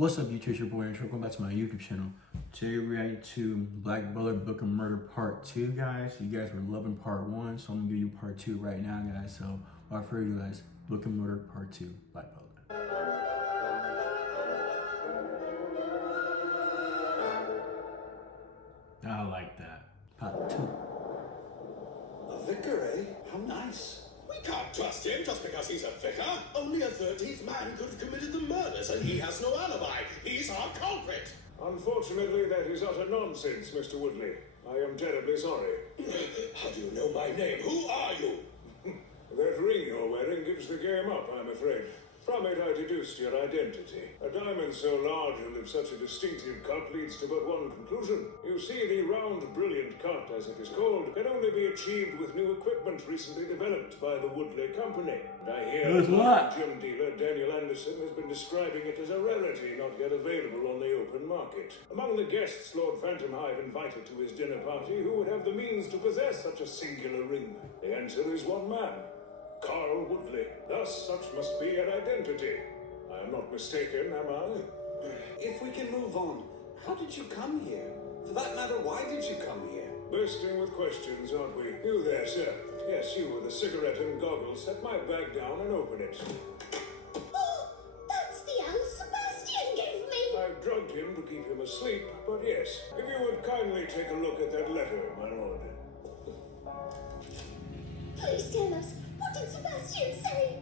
What's up, YouTube? It's your boy Intro. Welcome back to my YouTube channel. Today we're reacting to Black Butler Book of Murder Part 2, guys. You guys were loving Part 1, so I'm gonna give you Part 2 right now, guys. So without further ado, guys, Book of Murder Part 2, Black Butler. I like that. Part 2. A vicar, eh? How nice. We can't trust him just because he's a vicar. Only a 13th man could have committed the murders, and he has no alibi. He's our culprit. Unfortunately, that is utter nonsense, Mr. Woodley. I am terribly sorry. How do you know my name? Who are you? That ring you're wearing gives the game up, I'm afraid. From it, I deduced your identity. A diamond so large and of such a distinctive cut leads to but one conclusion. You see, the round, brilliant cut, as it is called, can only be achieved with new equipment recently developed by the Woodley Company. And I hear that gem dealer Daniel Anderson has been describing it as a rarity not yet available on the open market. Among the guests Lord Phantomhive invited to his dinner party, who would have the means to possess such a singular ring? The answer is one man. Carl Woodley. Thus, such must be your identity. I am not mistaken, am I? If we can move on, how did you come here? For that matter, why did you come here? Bursting with questions, aren't we? You there, sir. Yes, you with the cigarette and goggles. Set my bag down and open it. Oh, that's the owl Sebastian gave me! I've drugged him to keep him asleep, but yes, if you would kindly take a look at that letter, my lord. Please tell us, what did Sebastian say?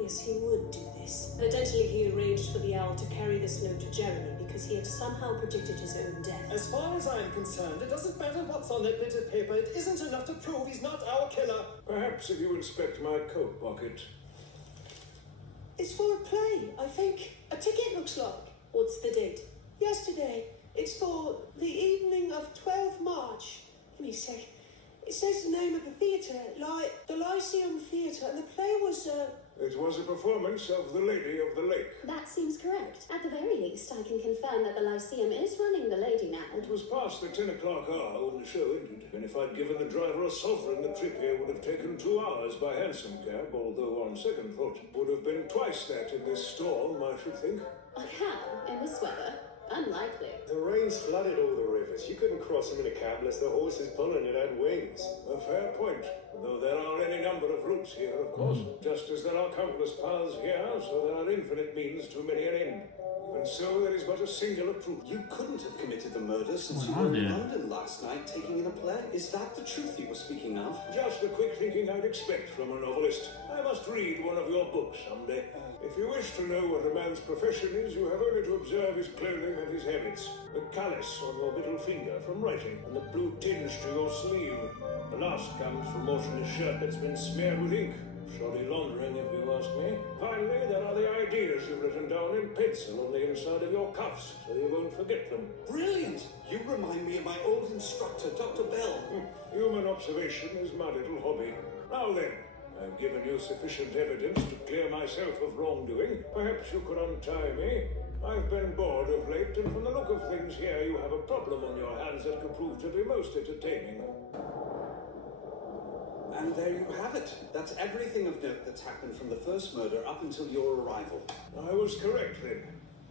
Yes, he would do this. Evidently, he arranged for the owl to carry this note to Jeremy because he had somehow predicted his own death. As far as I'm concerned, it doesn't matter what's on that bit of paper. It isn't enough to prove he's not our killer. Perhaps if you inspect my coat pocket. It's for a play, I think. A ticket, looks like. What's the date? Yesterday. It's for the evening of 12 March. Give me a sec. It says the name of the theatre, like the Lyceum Theatre, and the play was, It was a performance of The Lady of the Lake. That seems correct. At the very least, I can confirm that the Lyceum is running the lady now. It was past the 10 o'clock hour when the show ended, and if I'd given the driver a sovereign, the trip here would have taken 2 hours by hansom cab, although on second thought, would have been twice that in this storm, I should think. A cab in this weather? Unlikely. The rain's flooded all the rivers. You couldn't cross them in a cab unless the horses pulling it had wings. A fair point, though there are any number of routes here, of course. Just as there are countless paths here, so there are infinite means to many an end. And so there is but a singular truth. You couldn't have committed the murder since you were in London last night taking in a play. Is that the truth you were speaking of? Just the quick thinking I'd expect from a novelist. I must read one of your books someday. If you wish to know what a man's profession is, you have only to observe his clothing and his habits. The callus on your middle finger from writing, and the blue tinge to your sleeve. The last comes from washing a shirt that's been smeared with ink. Shoddy laundering, if you ask me. Finally, there are the ideas you've written down in pencil on the inside of your cuffs, so you won't forget them. Brilliant! You remind me of my old instructor, Dr. Bell. Human observation is my little hobby. Now then, I've given you sufficient evidence to clear myself of wrongdoing. Perhaps you could untie me. I've been bored of late, and from the look of things here, you have a problem on your hands that could prove to be most entertaining. And there you have it. That's everything of note that's happened from the first murder up until your arrival. I was correct then.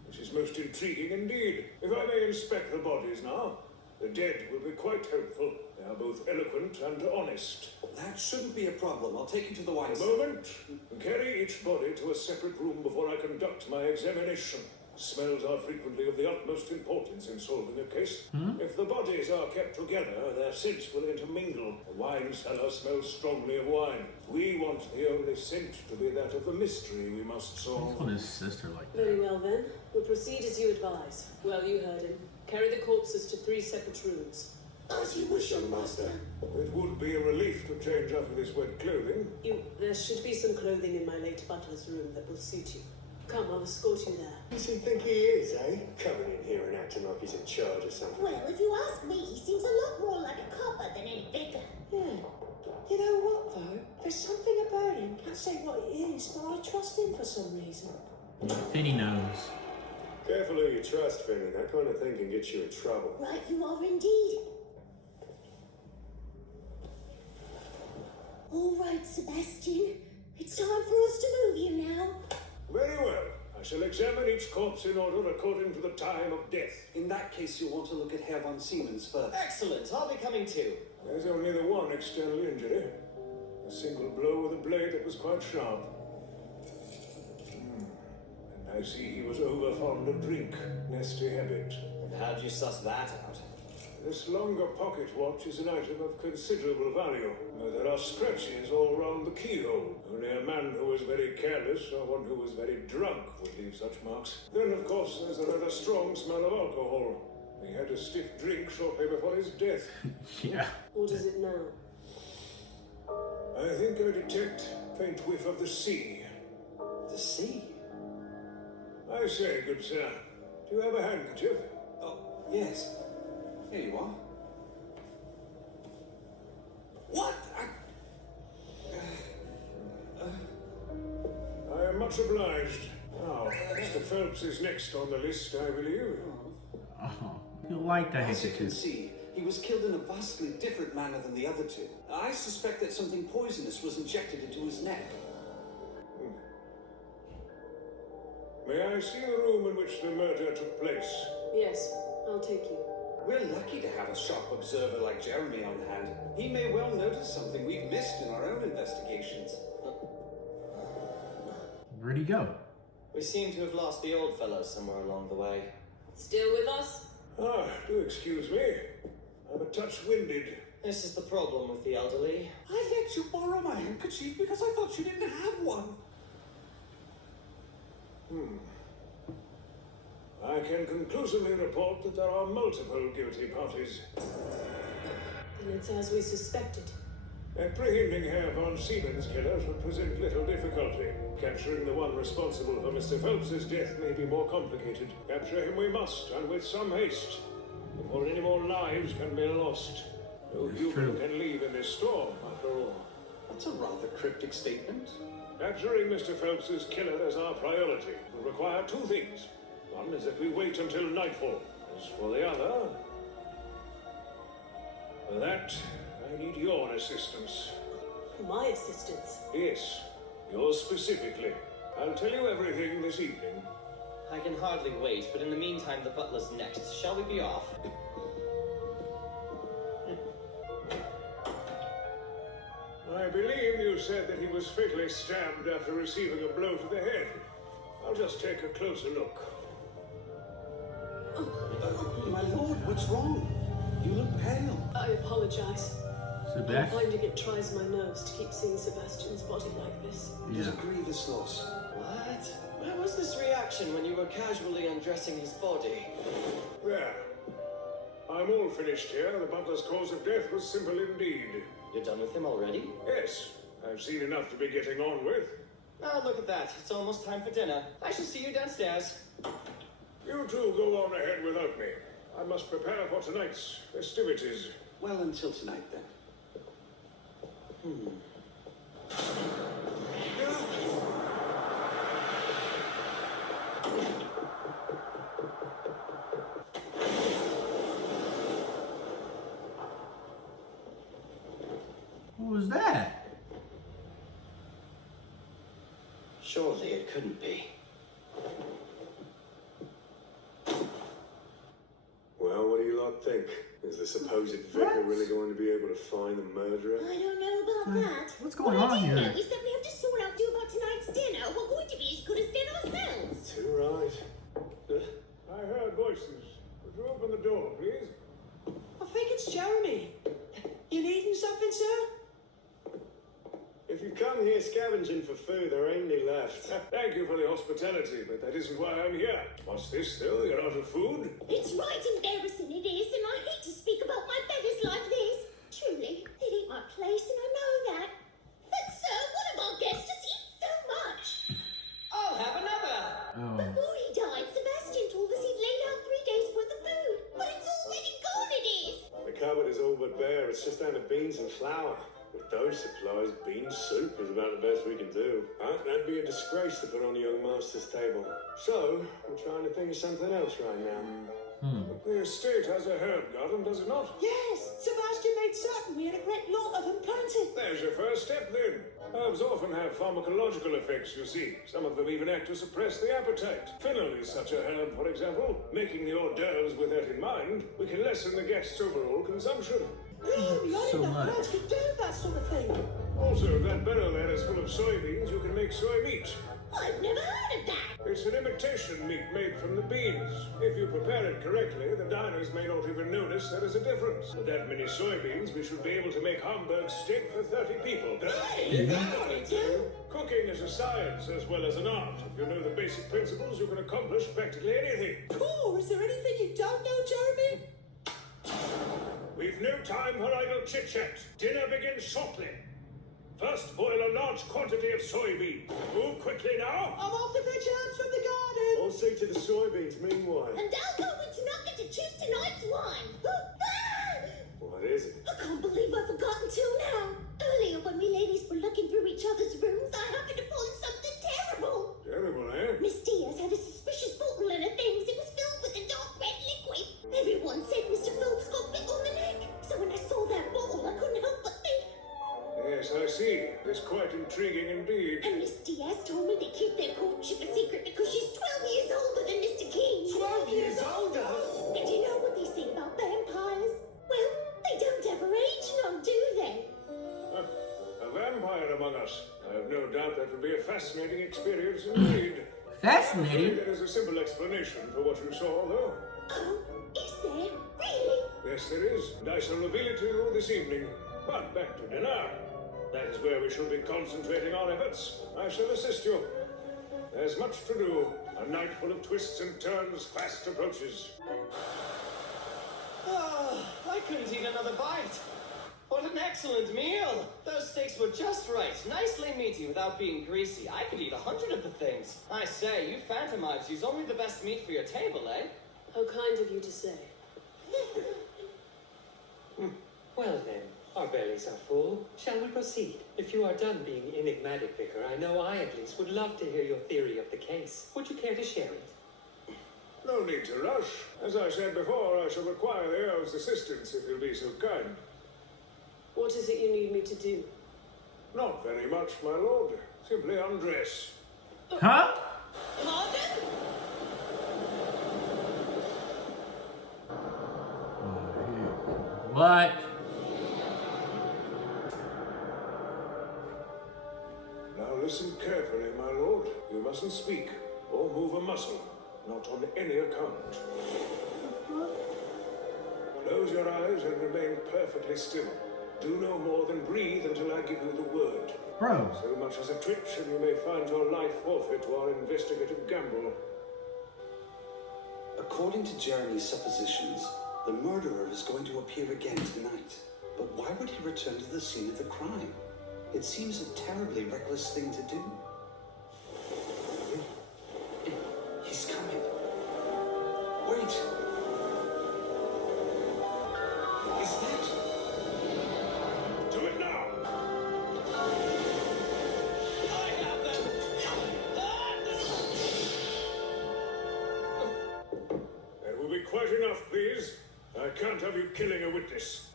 This is most intriguing indeed. If I may inspect the bodies now, the dead will be quite helpful. They are both eloquent and honest. That shouldn't be a problem. I'll take you to the wine A cellar. moment, and carry each body to a separate room before I conduct my examination. Smells are frequently of the utmost importance in solving a case. If the bodies are kept together, their scents will intermingle. A wine cellar smells strongly of wine. We want the only scent to be that of the mystery we must solve. Called his sister like that. Very well then. We'll proceed as you advise. Well, you heard him. Carry the corpses to 3 separate rooms. As you wish, young master. It would be a relief to change out of this wet clothing. There should be some clothing in my late butler's room that will suit you. Come, I'll escort you there. Who does he think he is, eh? Coming in here and acting like he's in charge or something. Well, if you ask me, he seems a lot more like a copper than any vicar. Yeah. You know what, though? There's something about him. Can't say what it is, but I trust him for some reason. Finny knows. Careful who you trust, Finny. That kind of thing can get you in trouble. Right you are indeed. All right, Sebastian. It's time for us to move you now. Very well. I shall examine each corpse in order according to the time of death. In that case, you'll want to look at Herr von Siemens first. Excellent, I'll be coming too. There's only the one external injury. A single blow with a blade that was quite sharp. And I see he was over fond of drink. Nasty habit. And how'd you suss that out? This longer pocket watch is an item of considerable value. There are scratches all round the keyhole. Only a man who was very careless or one who was very drunk would leave such marks. Then, of course, there's a rather strong smell of alcohol. He had a stiff drink shortly before his death. Yeah. What is it now? I think I detect faint whiff of the sea. The sea? I say, good sir, do you have a handkerchief? Oh, yes. Here you are. What? I am much obliged. Now, Mr. Phelps is next on the list, I believe. Oh, you like that As you can handkerchief. see, he was killed in a vastly different manner than the other two. I suspect that something poisonous was injected into his neck. May I see the room in which the murder took place? Yes, I'll take you. We're lucky to have a sharp observer like Jeremy on hand. He may well notice something we've missed in our own investigations. Where'd he go? We seem to have lost the old fellow somewhere along the way. Still with us? Ah, do excuse me. I'm a touch winded. This is the problem with the elderly. I let you borrow my handkerchief because I thought you didn't have one. I can conclusively report that there are multiple guilty parties. Then it's as we suspected. Apprehending Herr von Siemens' killer should present little difficulty. Capturing the one responsible for Mr. Phelps's death may be more complicated. Capture him we must, and with some haste, before any more lives can be lost. No human can leave in this storm, after all. That's a rather cryptic statement. Capturing Mr. Phelps's killer is our priority. It will require two things. One is that we wait until nightfall. As for the other... For that, I need your assistance. My assistance. Yes, yours specifically. I'll tell you everything this evening. I can hardly wait, but in the meantime, the butler's next. Shall we be off? I believe you said that he was fatally stabbed after receiving a blow to the head. I'll just take a closer look. My lord, what's wrong? You look pale. I apologize. I'm Sebastian? finding it tries my nerves to keep seeing Sebastian's body like this. It is a grievous loss. What? Where was this reaction when you were casually undressing his body? There. I'm all finished here. The butler's cause of death was simple indeed. You're done with him already? Yes, I've seen enough to be getting on with. Oh, look at that. It's almost time for dinner. I shall see you downstairs. You two go on ahead without me. I must prepare for tonight's festivities. Well, until tonight then. What was that? Surely it couldn't be. Well, what do you lot think? Is the supposed vicar really going to be able to find the murderer? I don't know about that. What's going what on I do here? know is that we have to sort out about tonight's dinner. We're going to be as good as dinner ourselves. Too right. I heard voices. Would you open the door, please? I think it's Jeremy. You needing something, sir? If you come here scavenging for food, there ain't any left. Thank you for the hospitality, but that isn't why I'm here. What's this, still? You're out of food? It's right embarrassing, it is, and I hate to speak about my beggars like this. Truly, it ain't my place, and I know that. But, sir, one of our guests just eats so much. I'll have another! Oh. Before he died, Sebastian told us he'd laid out 3 days worth of food. But it's already gone, it is. The cupboard is all but bare. It's just down to beans and flour. With those supplies, bean soup is about the best we can do. That'd be a disgrace to put on a young master's table. So, I'm trying to think of something else right now. The estate has a herb garden, does it not? Yes, Sebastian made certain we had a great lot of them planted. There's your first step, then. Herbs often have pharmacological effects, you see. Some of them even act to suppress the appetite. Fennel is such a herb, for example. Making the hors d'oeuvres with that in mind, we can lessen the guest's overall consumption. Blimey, I So didn't know much. plants could do that sort of thing. Also, if that barrel there is full of soybeans, you can make soy meat. I've never heard of that. It's an imitation meat made from the beans. If you prepare it correctly, the diners may not even notice there is a difference. With that many soybeans, we should be able to make Hamburg steak for 30 people. Cooking is a science as well as an art. If you know the basic principles, you can accomplish practically anything. Cool, is there anything you don't know, Jeremy? We've no time for idle chit-chat. Dinner begins shortly. First, boil a large quantity of soybeans. Move quickly now. I'm off to fetch herbs from the garden. I'll see to the soybeans meanwhile. And I'll go into Nugget to choose tonight's wine. What is it? I can't believe I forgot until now. Earlier, when we ladies were looking through each other's rooms, I happened upon something terrible. Terrible, eh? Miss Diaz had a suspicious bottle in her things. It was filled with a dark red liquid. Everyone said Mr. Phelps got bit on the neck. So when I saw that bottle, I couldn't help but think. Yes, I see. It's quite intriguing indeed. And Miss Diaz told me they keep their courtship a secret because she's 12 years older than Mr. King. 12 years older? And you know what they say about vampires? Well, they don't ever age long, do they? A vampire among us. I have no doubt that would be a fascinating experience indeed. Fascinating. There is a simple explanation for what you saw, though. Oh, is there? Really? Yes, there is, and I shall reveal it to you this evening. But back to dinner. That is where we should be concentrating our efforts. I shall assist you. There's much to do. A night full of twists and turns fast approaches. I couldn't eat another bite. What an excellent meal! Those steaks were just right, nicely meaty without being greasy. I could eat 100 of the things. I say, you phantomhives use only the best meat for your table, eh? How kind of you to say. Well then, our bellies are full. Shall we proceed? If you are done being enigmatic, Vicar, I know I at least would love to hear your theory of the case. Would you care to share it? No need to rush. As I said before, I shall require the Earl's assistance if you'll be so kind. What is it you need me to do? Not very much, my lord. Simply undress. Huh? Pardon? What? Now listen carefully, my lord. You mustn't speak or move a muscle. Not on any account. Close your eyes and remain perfectly still. Do no more than breathe until I give you the word. Bro. So much as a twitch and you may find your life forfeit to our investigative gamble. According to Jeremy's suppositions, the murderer is going to appear again tonight. But why would he return to the scene of the crime? It seems a terribly reckless thing to do. He's coming. Wait. Is that... Do it now! I have them! That will be quite enough, please. I can't have you killing a witness.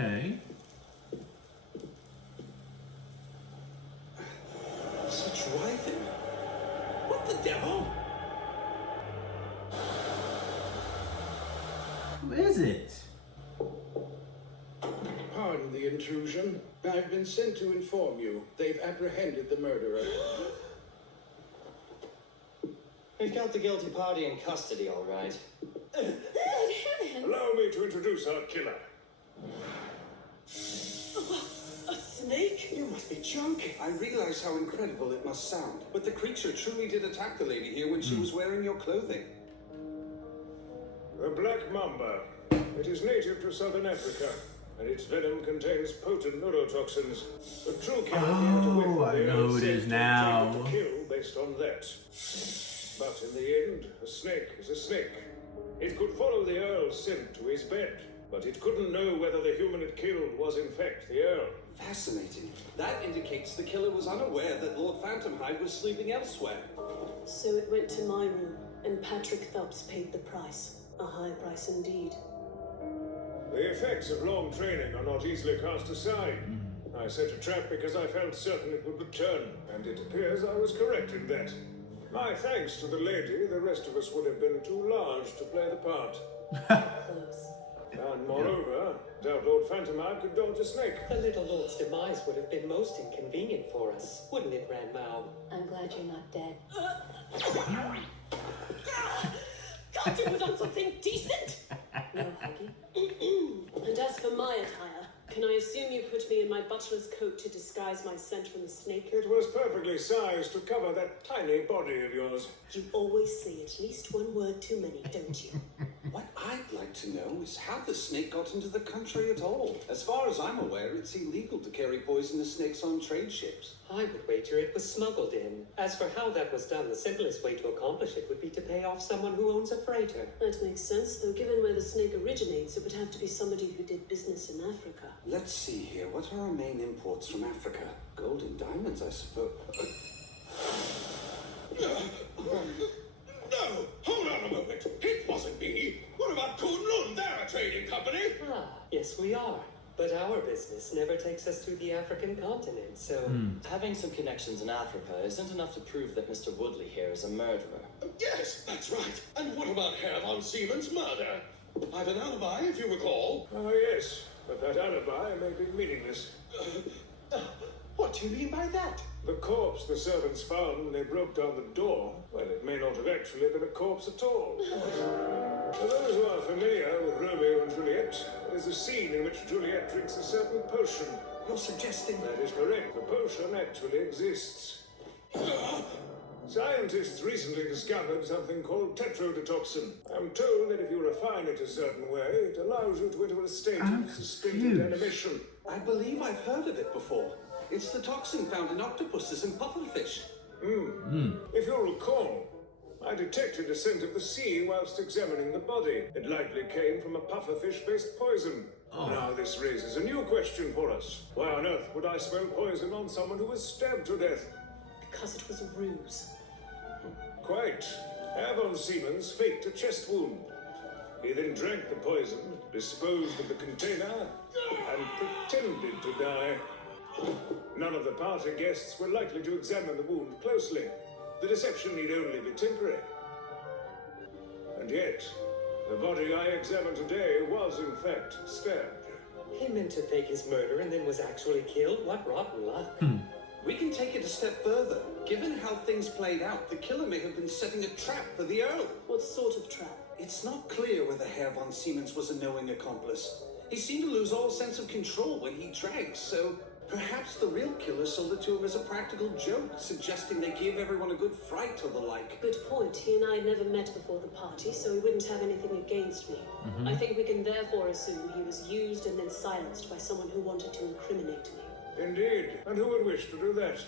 Okay. Such writhing. What the devil? Who is it? Pardon the intrusion. I've been sent to inform you. They've apprehended the murderer. We've got the guilty party in custody, all right. Good heavens! Allow me to introduce our killer. A snake? You must be joking. I realize how incredible it must sound, but the creature truly did attack the lady here when she was wearing your clothing. The black mamba. It is native to southern Africa, and its venom contains potent neurotoxins. The true killer had to wait for I the know Earl's who it is scent now. to kill based on that. But in the end, a snake is a snake. It could follow the Earl's scent to his bed, but it couldn't know whether the human it killed was in fact the Earl. Fascinating. That indicates the killer was unaware that Lord Phantomhive was sleeping elsewhere. So it went to my room. And Patrick Phelps paid the price. A high price indeed. The effects of long training are not easily cast aside. I set a trap because I felt certain it would return, and it appears I was correct in that. My thanks to the lady, the rest of us would have been too large to play the part. Close. And moreover, doubt Lord Phantomhive could dodge a snake. The little lord's demise would have been most inconvenient for us, wouldn't it, Ranmao? I'm glad you're not dead. Can't you put on something decent? No, Huggy. And as for my attire, can I assume you put me in my butler's coat to disguise my scent from the snake? It was perfectly sized to cover that tiny body of yours. You always say at least one word too many, don't you? What I'd like to know is how the snake got into the country at all. As far as I'm aware, it's illegal to carry poisonous snakes on trade ships. I would wager it was smuggled in. As for how that was done, the simplest way to accomplish it would be to pay off someone who owns a freighter. That makes sense, though given where the snake originates, it would have to be somebody who did business in Africa. Let's see here. What are our main imports from Africa? Gold and diamonds, I suppose. No, hold on a moment. It wasn't me. What about Kunlun? They're a trading company. Ah, yes we are. But our business never takes us to the African continent, so... Having some connections in Africa isn't enough to prove that Mr. Woodley here is a murderer. Yes, that's right. And what about Herr von Siemens' murder? I've an alibi, if you recall. Ah, yes, but that alibi may be meaningless. What do you mean by that? The corpse the servants found when they broke down the door, well, it may not have actually been a corpse at all. For those who are familiar with Romeo and Juliet, there's a scene in which Juliet drinks a certain potion. You're suggesting That is correct. The potion actually exists. Scientists recently discovered something called tetrodotoxin. I'm told that if you refine it a certain way, it allows you to enter a state of suspended animation. I believe I've heard of it before. It's the toxin found in octopuses and pufferfish. If you'll recall, I detected a scent of the sea whilst examining the body. It likely came from a pufferfish-based poison. Now this raises a new question for us. Why on earth would I smell poison on someone who was stabbed to death? Because it was a ruse. Quite. Herr von Siemens faked a chest wound. He then drank the poison, disposed of the container, and pretended to die. None of the party guests were likely to examine the wound closely. The deception need only be temporary. And yet, the body I examined today was in fact stabbed. He meant to fake his murder and then was actually killed? What rotten luck. We can take it a step further. Given how things played out, the killer may have been setting a trap for the Earl. What sort of trap? It's not clear whether Herr von Siemens was a knowing accomplice. He seemed to lose all sense of control when he drank, so perhaps the real killer sold it to him as a practical joke, suggesting they give everyone a good fright or the like. Good point. He and I had never met before the party, so he wouldn't have anything against me. I think we can therefore assume he was used and then silenced by someone who wanted to incriminate me. Indeed. And who would wish to do that?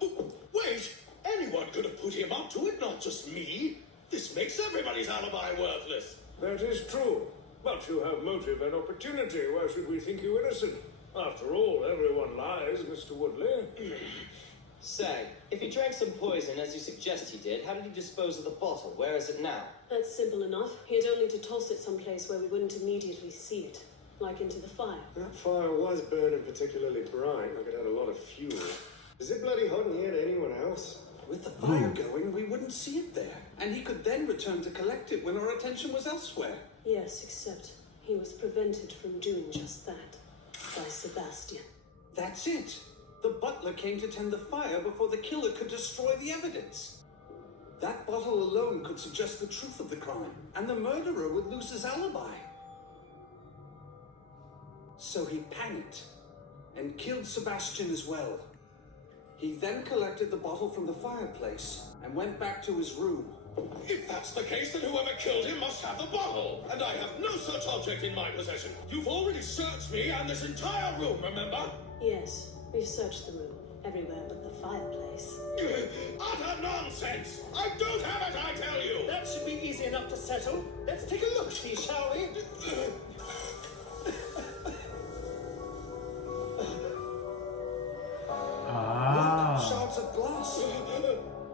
Wait! Anyone could have put him up to it, not just me. This makes everybody's alibi worthless. That is true. But you have motive and opportunity. Why should we think you innocent? After all, everyone lies, Mr. Woodley. Say, if he drank some poison, as you suggest he did, how did he dispose of the bottle? Where is it now? That's simple enough. He had only to toss it someplace where we wouldn't immediately see it. Like into the fire. That fire was burning particularly bright, like it had a lot of fuel. Is it bloody hot in here to anyone else? With the fire going, we wouldn't see it there. And he could then return to collect it when our attention was elsewhere. Yes, except he was prevented from doing just that. By Sebastian. That's it. The butler came to tend the fire before the killer could destroy the evidence. That bottle alone could suggest the truth of the crime, and the murderer would lose his alibi. So he panicked and killed Sebastian as well. He then collected the bottle from the fireplace and went back to his room. If that's the case, then whoever killed him must have the bottle. And I have no such object in my possession. You've already searched me and this entire room, remember? Yes, we've searched the room. Everywhere but the fireplace. Utter nonsense! I don't have it, I tell you! That should be easy enough to settle. Let's take a look-see, shall we? Shards of glass.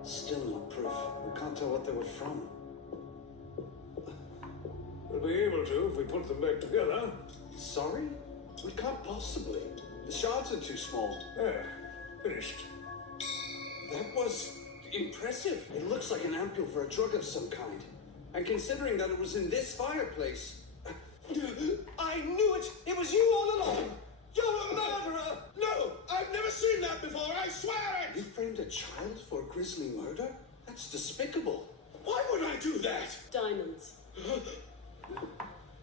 Still not proof. put them back together. Sorry? We can't possibly. The shards are too small. There. Finished. That was impressive. It looks like an ampule for a drug of some kind. And considering that it was in this fireplace... I knew it! It was you all along! You're a murderer! No! I've never seen that before, I swear You it! framed a child for a grisly murder? That's despicable. Why would I do that? Diamonds.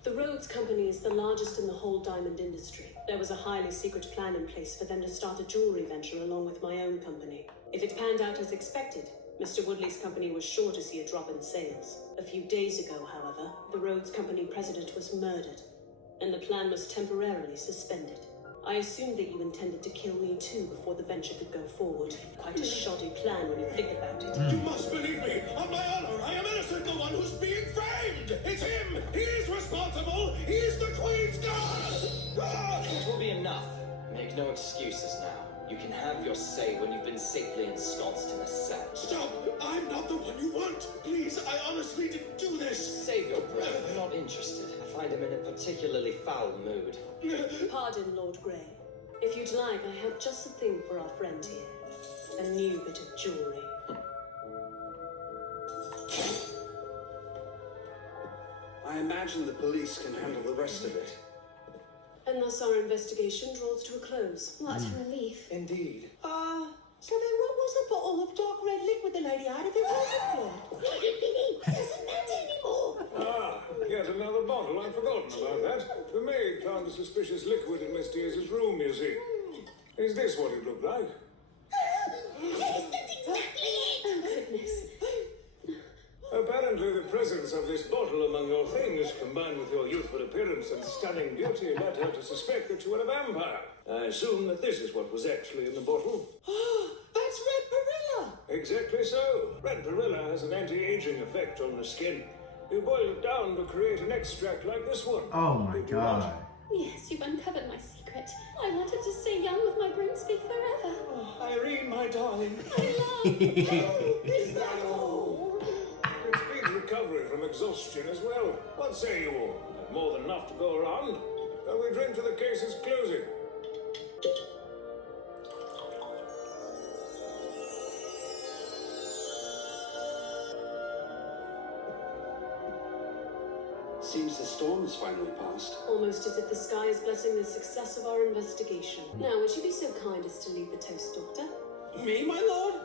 The Rhodes Company is the largest in the whole diamond industry. There was a highly secret plan in place for them to start a jewelry venture along with my own company. If it panned out as expected, Mr. Woodley's company was sure to see a drop in sales. A few days ago, however, the Rhodes Company president was murdered, and the plan was temporarily suspended. I assumed that you intended to kill me too before the venture could go forward. Quite a shoddy plan when you think about it. You must believe me! On my honor, I am innocent, the one who's being framed! It's him! He's responsible! He's the Queen's guard! Ah! It will be enough. Make no excuses now. You can have your say when you've been safely ensconced in a cell. Stop! I'm not the one you want! Please, I honestly didn't do this! Save your breath. I'm not interested. I find him in a particularly foul mood. Pardon, Lord Grey. If you'd like, I have just the thing for our friend here. A new bit of jewelry. I imagine the police can handle the rest of it. And thus our investigation draws to a close. What a relief. Indeed. So then what was the bottle of dark red liquid the lady had if it wasn't blood? It doesn't matter anymore. Ah, yet another bottle. I'd forgotten about that. The maid found a suspicious liquid in Miss Dear's room, you see. Is this what it looked like? Yes, that's exactly it. Oh, goodness. Apparently the presence of this bottle among your things, combined with your youthful appearance and stunning beauty, led her to suspect that you were a vampire. I assume that this is what was actually in the bottle. That's red perilla! Exactly so. Red perilla has an anti-aging effect on the skin. You boil it down to create an extract like this one. Oh my Did you god. not? Yes, you've uncovered my secret. I wanted to stay young with my Grimsby forever. Oh, Irene, my darling. I love you. Is that all? It speeds recovery from exhaustion as well. What say you all? More than enough to go around. Shall we drink to the case's closing? Seems the storm has finally passed. Almost as if the sky is blessing the success of our investigation. Now, would you be so kind as to lead the toast, Doctor? Me, my lord?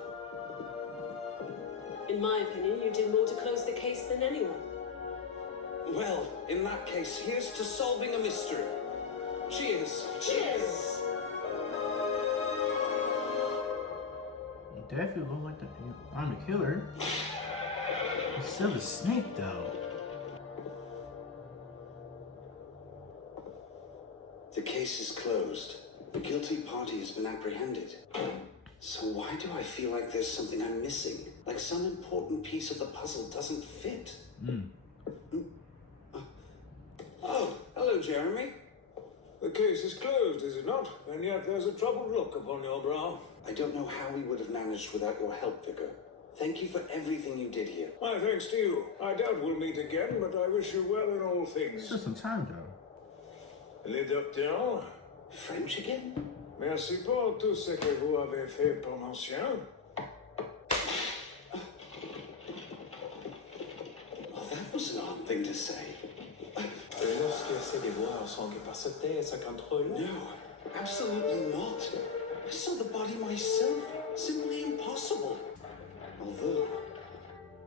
In my opinion, you did more to close the case than anyone. Well, in that case, here's to solving a mystery. Cheers. Cheers! It definitely looked like I'm the killer. It's still a snake though. The case is closed. The guilty party has been apprehended. So why do I feel like there's something I'm missing? Like some important piece of the puzzle doesn't fit? Oh, hello, Jeremy. The case is closed, is it not? And yet there's a troubled look upon your brow. I don't know how we would have managed without your help, Vicar. Thank you for everything you did here. My thanks to you. I doubt we'll meet again, but I wish you well in all things. Still some time though. Le docteur, French again? merci pour tout ce que vous avez fait pour mon chien. Well, that was an odd thing to say. Lorsque ces déboires sont capacités à ce contrôle. No, absolutely not. I saw the body myself. Simply impossible. Although,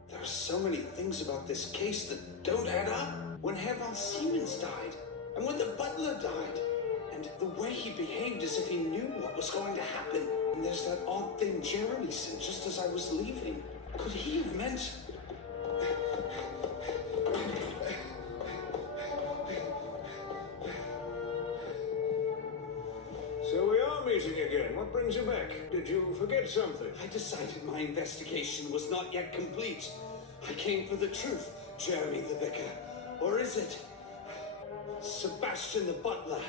there are so many things about this case that don't add up. When Herr von Siemens died, and when the butler died, and the way he behaved as if he knew what was going to happen. And there's that odd thing Jeremy said just as I was leaving. Could he have meant... So we are meeting again. What brings you back? Did you forget something? I decided my investigation was not yet complete. I came for the truth, Jeremy the Vicar. Or is it Sebastian the Butler?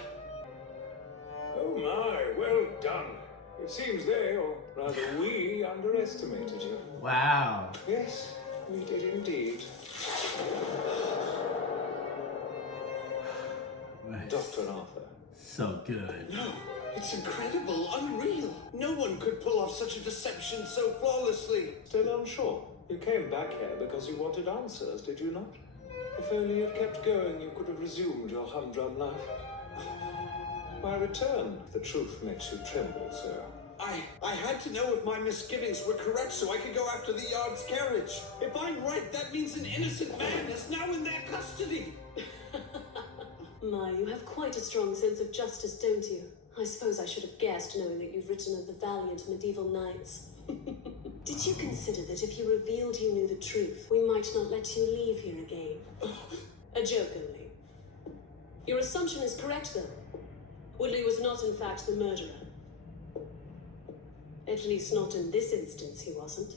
Oh my, well done. It seems they, or rather we, underestimated you. Wow. Yes, we did indeed. Nice. Dr. Arthur. So good. No, it's incredible, unreal. No one could pull off such a deception so flawlessly. Still unsure? You came back here because you wanted answers, did you not? If only you'd kept going, you could have resumed your humdrum life. Why return if the truth makes you tremble, sir? I had to know if my misgivings were correct so I could go after the yard's carriage. If I'm right, that means an innocent man is now in their custody. My, you have quite a strong sense of justice, don't you? I suppose I should have guessed, knowing that you've written of the valiant medieval knights. Did you consider that if you revealed you knew the truth, we might not let you leave here again? A joke only. Your assumption is correct, though. Woodley was not, in fact, the murderer. At least not in this instance, he wasn't.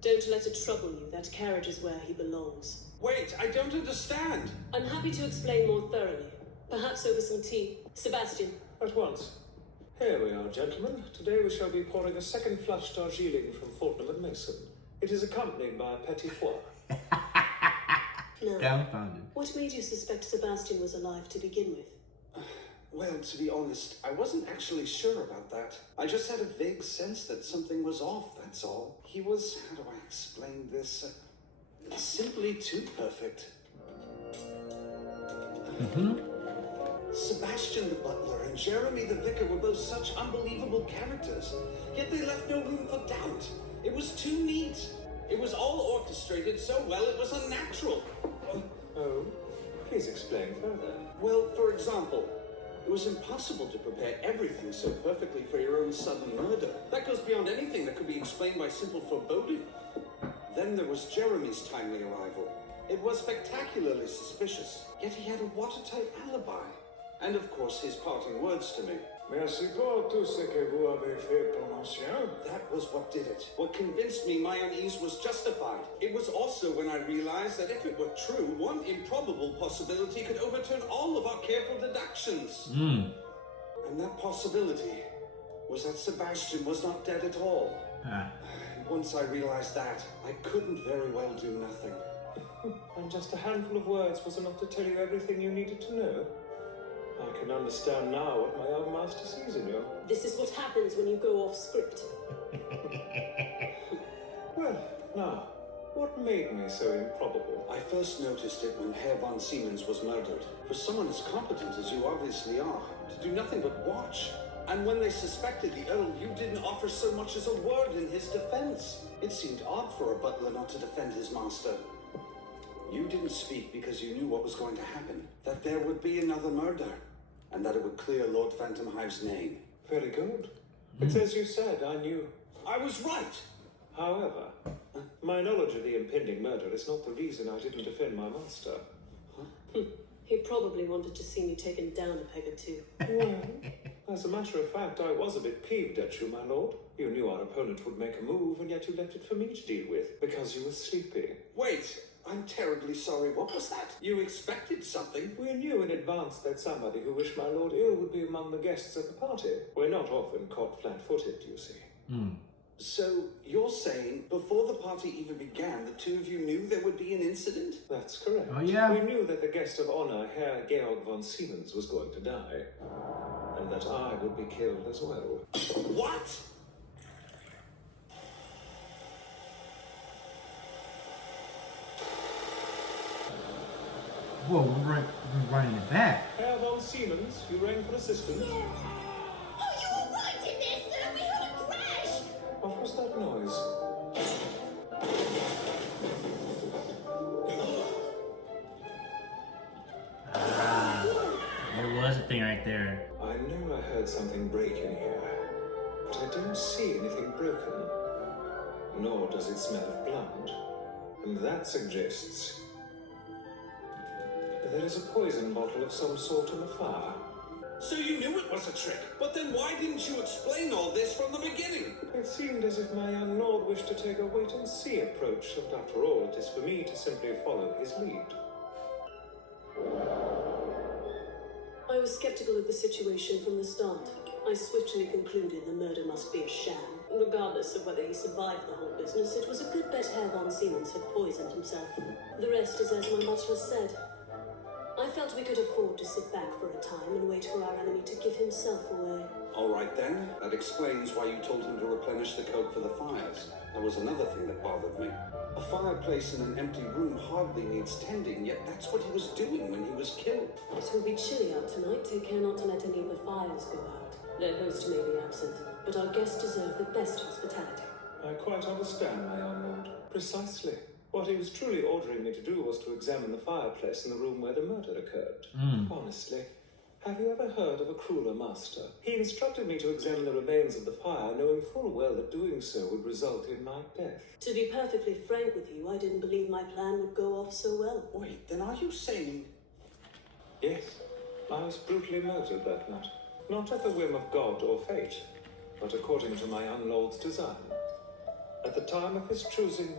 Don't let it trouble you. That carriage is where he belongs. Wait, I don't understand. I'm happy to explain more thoroughly. Perhaps over some tea. Sebastian. At once. Here we are, gentlemen. Today we shall be pouring a second flush Darjeeling from Fortnum and Mason. It is accompanied by a Pt.2. Now, Dumbfounded. what made you suspect Sebastian was alive to begin with? Well, to be honest, I wasn't actually sure about that. I just had a vague sense that something was off, that's all. He was, how do I explain this? Simply too perfect. Sebastian the butler and Jeremy the vicar were both such unbelievable characters, yet they left no room for doubt. It was too neat. It was all orchestrated so well it was unnatural. Oh, please explain further. Well, for example, it was impossible to prepare everything so perfectly for your own sudden murder. That goes beyond anything that could be explained by simple foreboding. Then there was Jeremy's timely arrival. It was spectacularly suspicious, yet he had a watertight alibi. And of course, his parting words to me. Merci pour tout ce que vous avez fait pour monsieur. That was what did it. What convinced me my unease was justified. It was also when I realized that if it were true, one improbable possibility could overturn all of our careful deductions. And that possibility was that Sebastian was not dead at all. And once I realized that, I couldn't very well do nothing. And just a handful of words was enough to tell you everything you needed to know? I can understand now what my young master sees in you. This is what happens when you go off script. Well, now, what made me so improbable? I first noticed it when Herr von Siemens was murdered. For someone as competent as you obviously are, to do nothing but watch. And when they suspected the Earl, you didn't offer so much as a word in his defense. It seemed odd for a butler not to defend his master. You didn't speak because you knew what was going to happen. That there would be another murder. And that it would clear Lord Phantomhive's name. Very good. It's as you said, I knew. I was right! However, my knowledge of the impending murder is not the reason I didn't defend my master. He probably wanted to see me taken down a peg or two. Well, as a matter of fact, I was a bit peeved at you, my lord. You knew our opponent would make a move, and yet you left it for me to deal with, because you were sleepy. Wait, I'm terribly sorry. What was that? You expected something? We knew in advance that somebody who wished my lord ill would be among the guests at the party. We're not often caught flat-footed, you see. So, you're saying, before the party even began, the two of you knew there would be an incident? That's correct. Oh, yeah. We knew that the guest of honor, Herr Georg von Siemens, was going to die. And that I would be killed as well. What? Whoa, we're running it back. Herr von Siemens, you rang for assistance? Are you alright in there, sir? We heard a crash! What was that noise? There was a thing right there. I knew I heard something break in here, but I don't see anything broken. Nor does it smell of blood. And that suggests there is a poison bottle of some sort in the fire. So you knew it was a trick, but then why didn't you explain all this from the beginning? It seemed as if my young lord wished to take a wait-and-see approach, and after all, it is for me to simply follow his lead. I was skeptical of the situation from the start. I swiftly concluded the murder must be a sham. Regardless of whether he survived the whole business, it was a good bet Herr von Siemens had poisoned himself. The rest is as my butler said. I felt we could afford to sit back for a time and wait for our enemy to give himself away. All right then, that explains why you told him to replenish the coke for the fires. There was another thing that bothered me. A fireplace in an empty room hardly needs tending, yet that's what he was doing when he was killed. It will be chilly out tonight. Take care not to let any of the fires go out. Their host may be absent, but our guests deserve the best hospitality. I quite understand, my young lord. Precisely. What he was truly ordering me to do was to examine the fireplace in the room where the murder occurred. Honestly, have you ever heard of a crueler master? He instructed me to examine the remains of the fire, knowing full well that doing so would result in my death. To be perfectly frank with you, I didn't believe my plan would go off so well. Wait, then are you saying... Yes, I was brutally murdered that night. Not at the whim of God or fate, but according to my young lord's design. At the time of his choosing,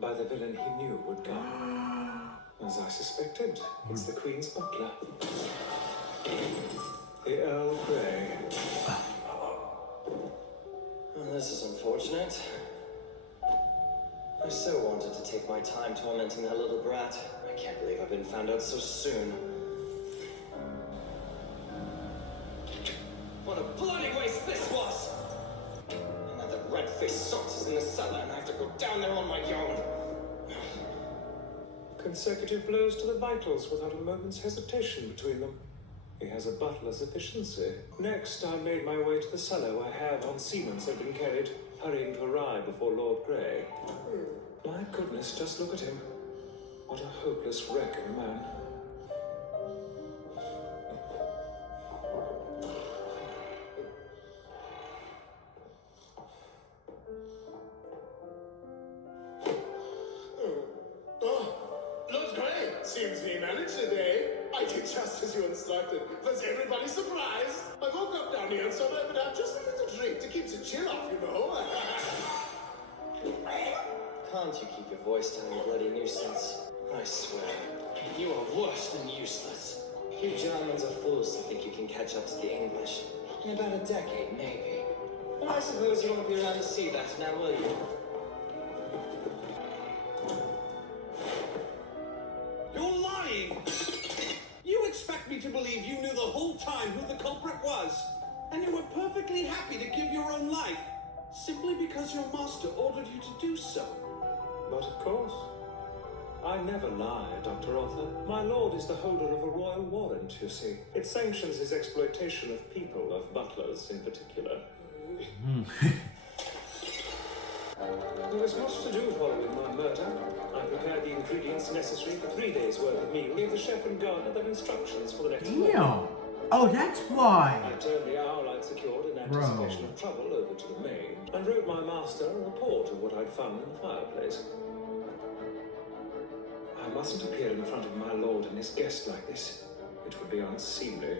by the villain he knew would come. As I suspected, it's the Queen's butler. The Earl Grey. Well, this is unfortunate. I so wanted to take my time tormenting that little brat. I can't believe I've been found out so soon. What a bloody waste this was! And now the red-faced sot is in the cellar and I have to go down there on my own. Consecutive blows to the vitals without a moment's hesitation between them. He has a butler's efficiency. Next, I made my way to the cellar where Herr von Siemens had been carried, hurrying to arrive before Lord Grey. My goodness, just look at him. What a hopeless wreck of a man. Seems he managed today. I did just as you instructed. Was everybody surprised? I woke up down here and thought I would have just a little drink to keep the chill off, you know. Can't you keep your voice down, you bloody nuisance? I swear, you are worse than useless. You Germans are fools to think you can catch up to the English. In about a decade, maybe. But I suppose you won't be around to see that now, will you? You're lying! You expect me to believe you knew the whole time who the culprit was, and you were perfectly happy to give your own life, simply because your master ordered you to do so. But of course. I never lie, Dr. Arthur. My lord is the holder of a royal warrant, you see. It sanctions his exploitation of people, of butlers in particular. There was much to do following my murder. I prepared the ingredients necessary for 3 days' worth of meal, gave the chef and gardener their instructions for the next morning. Oh, that's why. I turned the owl I'd secured in anticipation of trouble over to the main, and wrote my master a report of what I'd found in the fireplace. I mustn't appear in front of my lord and his guest like this. It would be unseemly.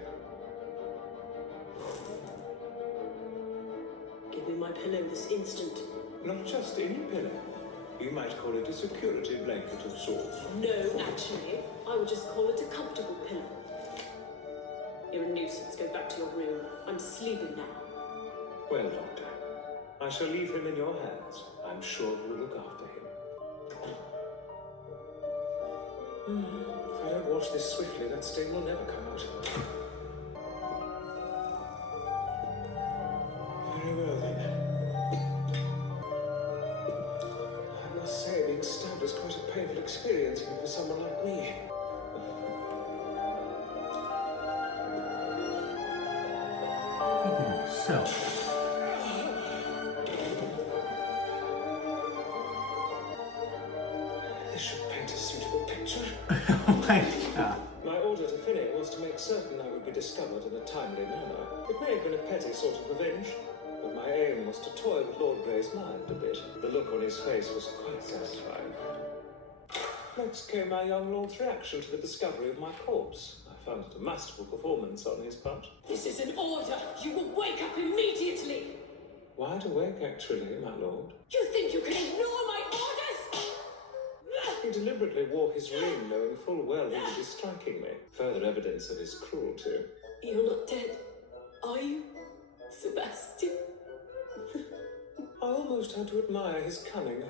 Give me my pillow this instant. Not just any pillow. You might call it a security blanket of sorts. No, actually, I would just call it a comfortable pillow. You're a nuisance. Go back to your room. I'm sleeping now. Well, Doctor, I shall leave him in your hands. I'm sure you will look after him. If I don't watch this swiftly, that stain will never come out. Very well, then. I must say, being stabbed is quite a painful experience, even for someone like me. So. This should paint a suitable picture. Oh my god. My order to Finney was to make certain I would be discovered in a timely manner. It may have been a petty sort of revenge, but my aim was to toy with Lord Grey's mind a bit. The look on his face was quite satisfying. Next came my young lord's reaction to the discovery of my corpse. I found it a masterful performance on his part. This is an order. You will wake up immediately. Wide awake, actually, my lord. You think you can ignore my orders? He deliberately wore his ring, knowing full well he would be striking me. Further evidence of his cruelty. You're not dead, are you, Sebastian? I almost had to admire his cunning.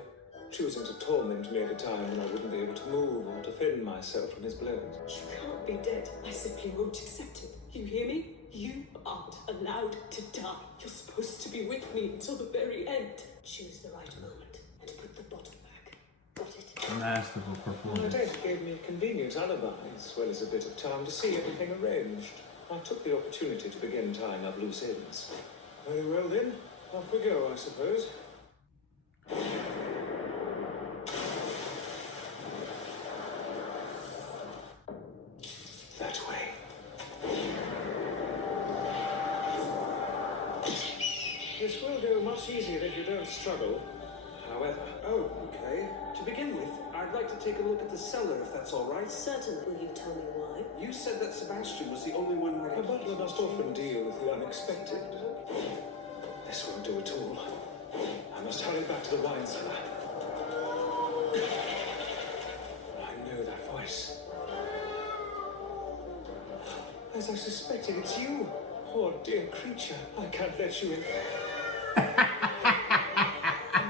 choosing to torment me at a time when I wouldn't be able to move or defend myself from his blows. You can't be dead. I simply won't accept it. You hear me? You aren't allowed to die. You're supposed to be with me until the very end. Choose the right moment and put the bottle back. Got it? Masterful My performance. date gave me a convenient alibi, as well as a bit of time to see everything arranged. I took the opportunity to begin tying up loose ends. Very well then, off we go, I suppose. That way. This will go much easier if you don't struggle. However, Oh, okay. To begin with, I'd like to take a look at the cellar, if that's all right. Certainly. Will you tell me why? You said that Sebastian was the only one who had a butler must often deal with the unexpected. This won't do at all. I must hurry back to the wine cellar. I know that voice. As I suspected, it's you. Poor dear creature. I can't let you in. I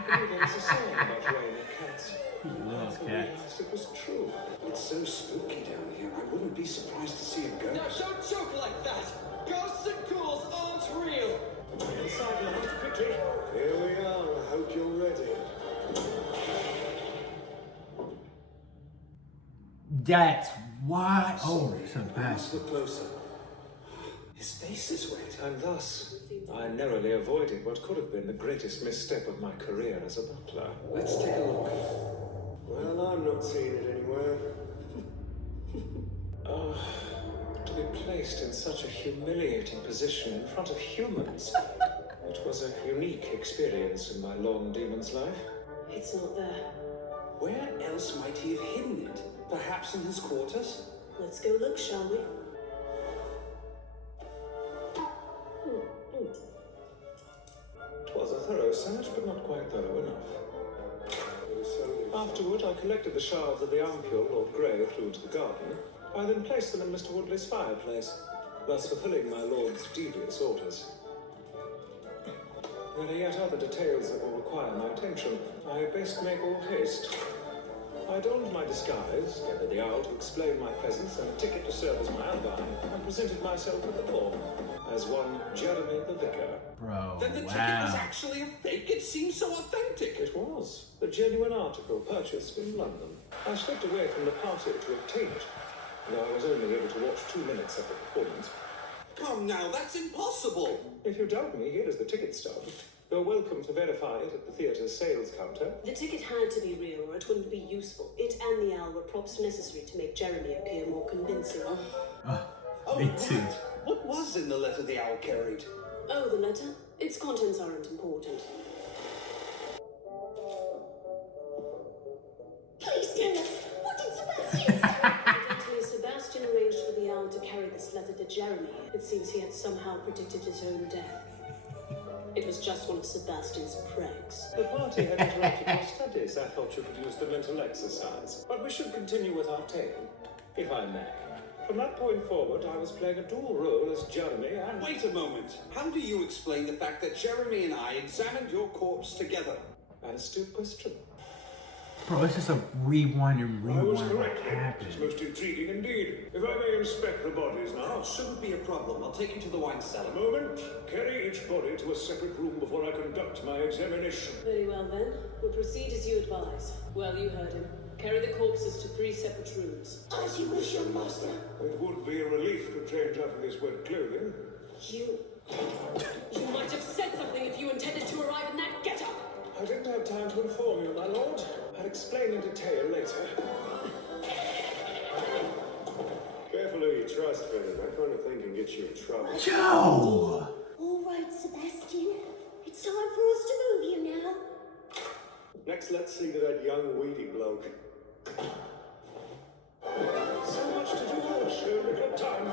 believe there's a saying about rain and cats. He loves I cats. realized it was true. It's so spooky down here. I wouldn't be surprised to see a Now, ghost. don't joke like that! Ghosts and ghouls aren't real! Inside now, quickly. Here we are. I hope you're ready. That's why. Oh, Sorry, I must Sebastian. look closer. His face is wet. And thus, I narrowly avoided what could have been the greatest misstep of my career as a butler. Let's take a look. Well, I'm not seeing it anywhere. To be placed in such a humiliating position in front of humans. It was a unique experience in my long demon's life. It's not there. Where else might he have hidden it? Perhaps in his quarters? Let's go look, shall we? It was a thorough search, but not quite thorough enough. Afterward, I collected the shards of the ampule Lord Grey threw to the garden. I then placed them in Mr. Woodley's fireplace, thus fulfilling my lord's devious orders. There are yet other details that will require my attention. I best make all haste. I donned my disguise, gathered the owl to explain my presence and a ticket to serve as my alibi, and presented myself at the door as one Jeremy the Vicar. Bro, Then the ticket was actually a fake. It seems so authentic. It was a genuine article purchased in London. I slipped away from the party to obtain it, though I was only able to watch 2 minutes of the performance. Come now, that's impossible. If you doubt me, here is the ticket stub. You're welcome to verify it at the theatre's sales counter. The ticket had to be real or it wouldn't be useful. It and the owl were props necessary to make Jeremy appear more convincing. Me too. Right. What was in the letter the owl carried? Oh, the letter? Its contents aren't important. Please tell us, what did Sebastian say? Evidently, Sebastian arranged for the owl to carry this letter to Jeremy. It seems he had somehow predicted his own death. It was just one of Sebastian's pranks. The party had interrupted your studies. I thought you could use the mental exercise. But we should continue with our tale, if I may. From that point forward, I was playing a dual role as Jeremy and... Wait a moment. How do you explain the fact that Jeremy and I examined your corpse together? An astute question. Bro, it's just a rewind and I was rewind. correct. What happened? It's most intriguing indeed. If I may inspect the bodies now. That shouldn't be a problem. I'll take you to the wine cellar. A moment. Carry each body to a separate room before I conduct my examination. Very well then. We'll proceed as you advise. Well, you heard him. Carry the corpses to 3 separate rooms. As you wish, your master. It would be a relief to change out of this wet clothing. You might have said something if you intended to arrive in that get-up. I didn't have time to inform you, my lord. I'll explain in detail later. Careful who you trust, Philip. That kind of thing can get you in trouble. Yo! All right, Sebastian. It's time for us to move you now. Next, let's see to that young weedy bloke. So much to do, So little time.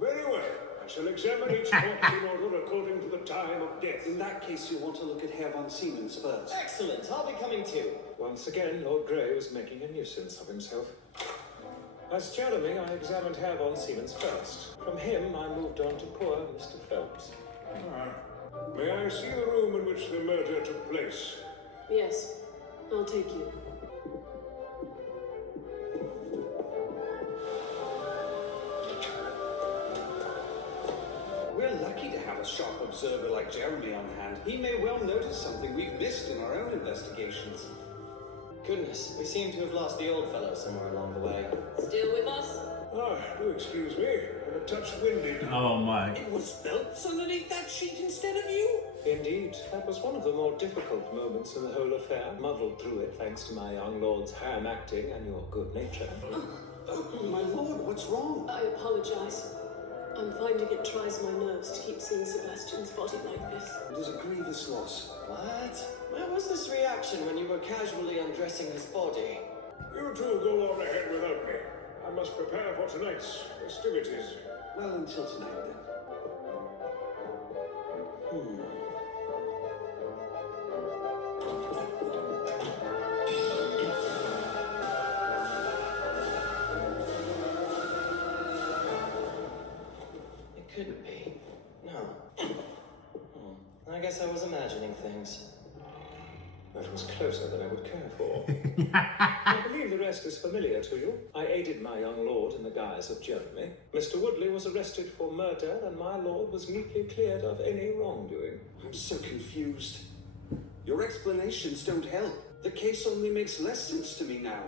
Very well. I shall examine each corpse in order according to the time of death. In that case, you'll want to look at Herr von Siemens first. Excellent, I'll be coming too. Once again, Lord Grey was making a nuisance of himself. As Jeremy, I examined Herr von Siemens first. From him, I moved on to poor Mr. Phelps. May I see the room in which the murder took place? Yes. I'll take you. We're lucky to have a sharp observer like Jeremy on hand. He may well notice something we've missed in our own investigations. Goodness, we seem to have lost the old fellow somewhere along the way. Still with us? Ah, do excuse me. I'm a touch winded. Oh my. It was Phelps underneath that sheet instead of you? Indeed, that was one of the more difficult moments in the whole affair. Muddled through it thanks to my young lord's ham acting and your good nature. Oh, my lord, what's wrong? I apologize. I'm finding it tries my nerves to keep seeing Sebastian's body like this. It is a grievous loss. What? Where was this reaction when you were casually undressing his body? You two go on ahead without me. I must prepare for tonight's festivities. Well, until tonight then. It couldn't be. No. I guess I was imagining things. That was closer than I would care for. I believe the rest is familiar to you. I aided my young lord in the guise of Jeremy. Mr. Woodley was arrested for murder, and my lord was neatly cleared of any wrongdoing. I'm so confused. Your explanations don't help. The case only makes less sense to me now.